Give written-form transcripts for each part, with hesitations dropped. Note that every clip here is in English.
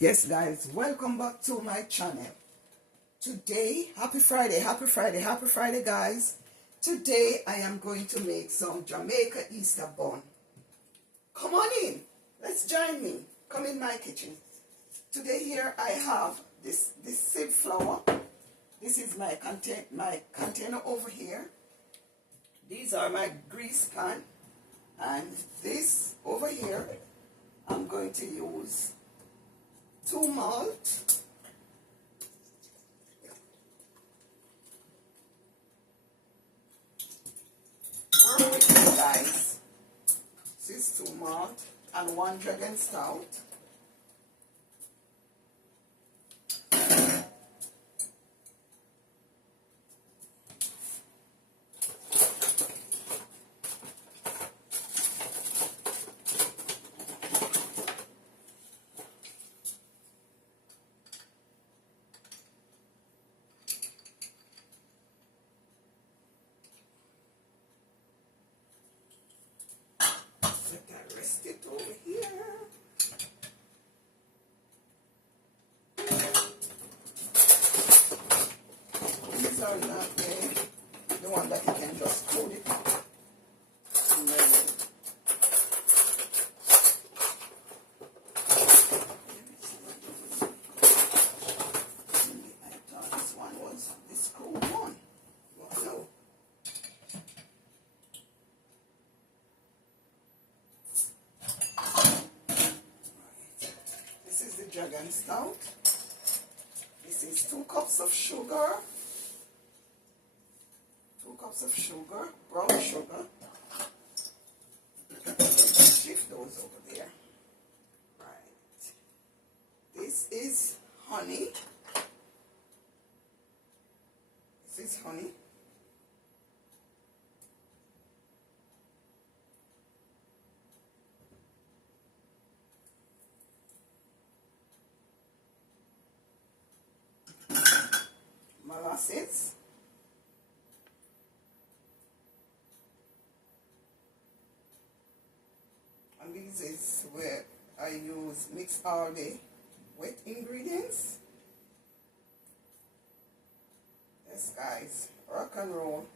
Yes guys, welcome back to my channel. Today, happy Friday guys. Today I am going to make some Jamaica Easter Bun. Come on in, let's join me. Come in my kitchen. Today here I have this sieve flour. This is my container over here. These are my grease pan. And this over here, I'm going to use 2 malt, work with it guys. This is 2 malt and 1 dragon stout. Rest it over here. These are not the one that you can just hold it and then I thought this one was the screw one. But no. Dragon stout. This is 2 cups of sugar. 2 cups of sugar, brown sugar. Shift those over there. Right. This is honey. This is honey. Molasses, and this is where I mix all the wet ingredients. Yes guys, rock and roll.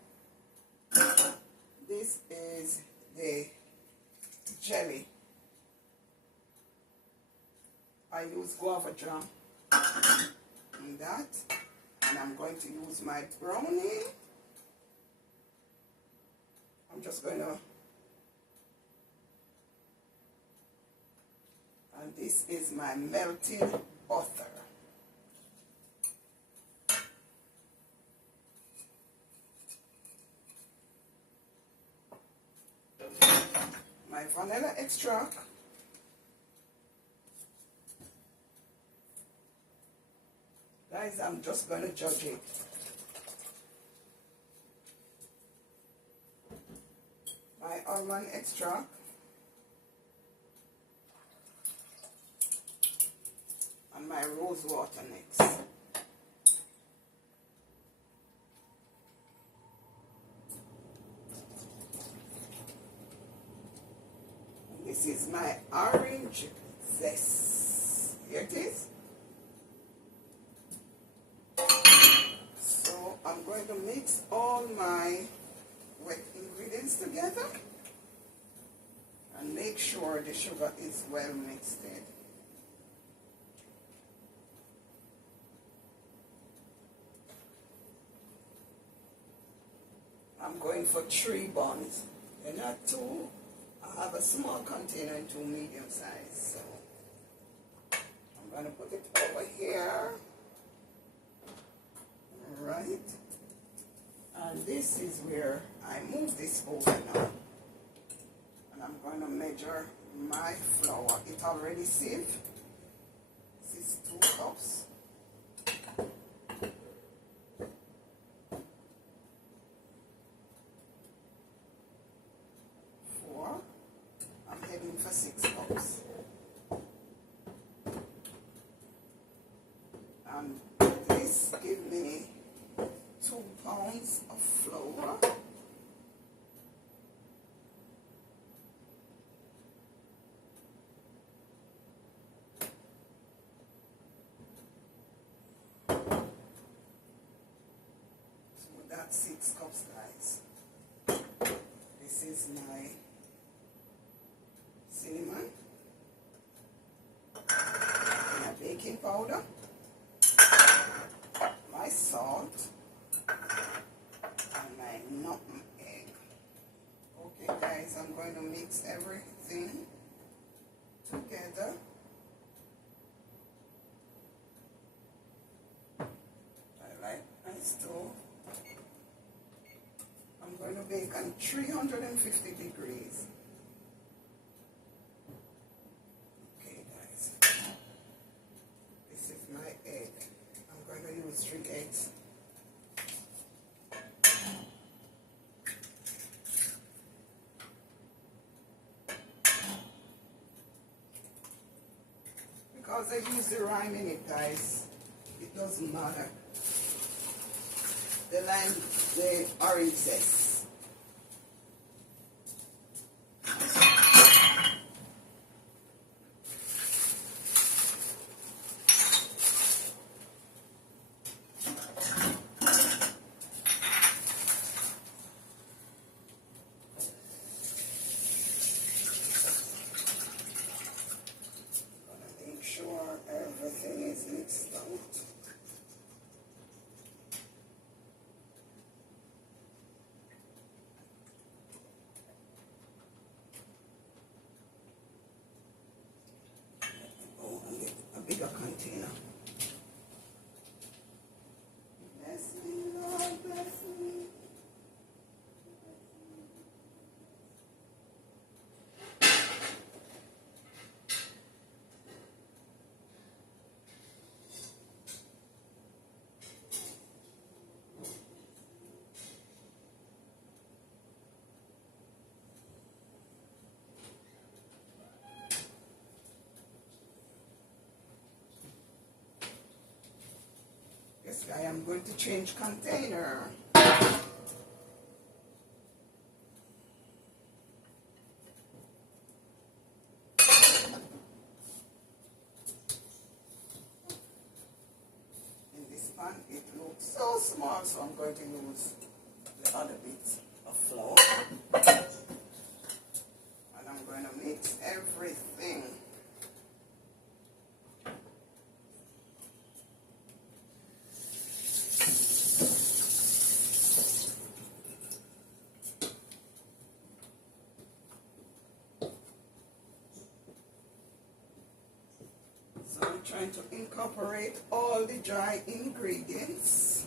This is the jelly. I use guava jam in that. And I'm going to use my brownie. I'm just going to, and this is my melted butter. My vanilla extract. Guys, I'm just going to judge it. My almond extract. And my rose water next. This is my orange zest. Here it is. I'm going to mix all my wet ingredients together and make sure the sugar is well mixed in. I'm going for 3 buns. They're not 2. I have a small container and 2 medium size. So I'm going to put it over here. Right, and this is where I move this over now, and I'm going to measure my flour. It already sieved. This is 2 cups. Four. I'm heading for 6 cups. And this gives me 2 pounds of flour. got 6 cups, guys. This is my cinnamon, my baking powder, my salt, and my nutmeg. Okay, guys, I'm going to mix everything together. I like my stove. I'm going to bake on 350 degrees. Okay, guys. This is my egg. I'm going to use 3 eggs. Because I use the lime in it, guys, it doesn't matter. The lime, the orange zest. Make sure everything is mixed out. Oh, and get a bigger container. Bless me, Lord, bless me. Yes, I am going to change container. In this pan, it looks so small, so I'm going to use the other bits of flour. And I'm going to mix everything. So I'm trying to incorporate all the dry ingredients.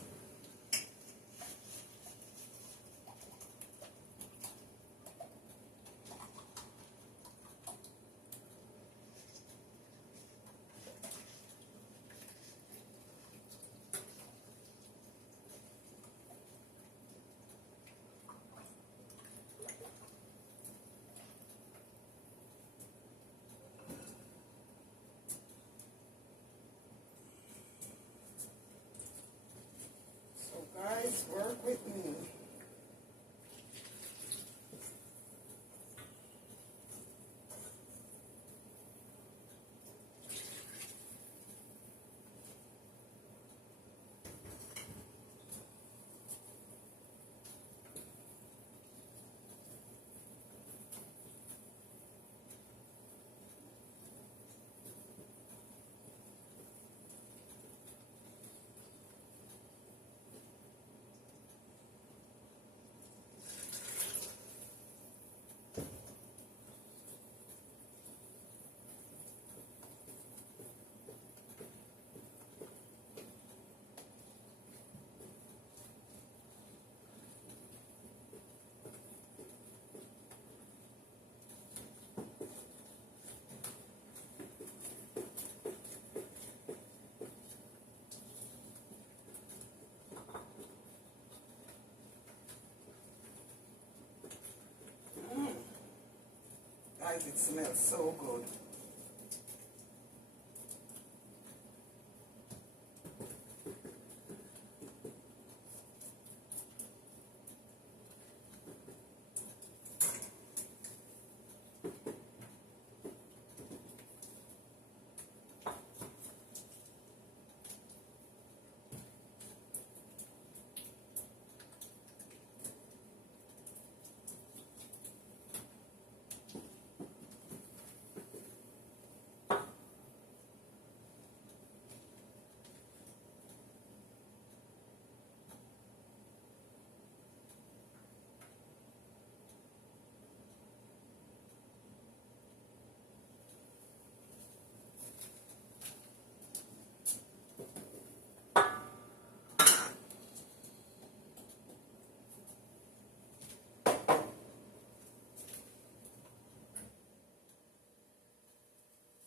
Guys, work with me. Guys, it smells so good.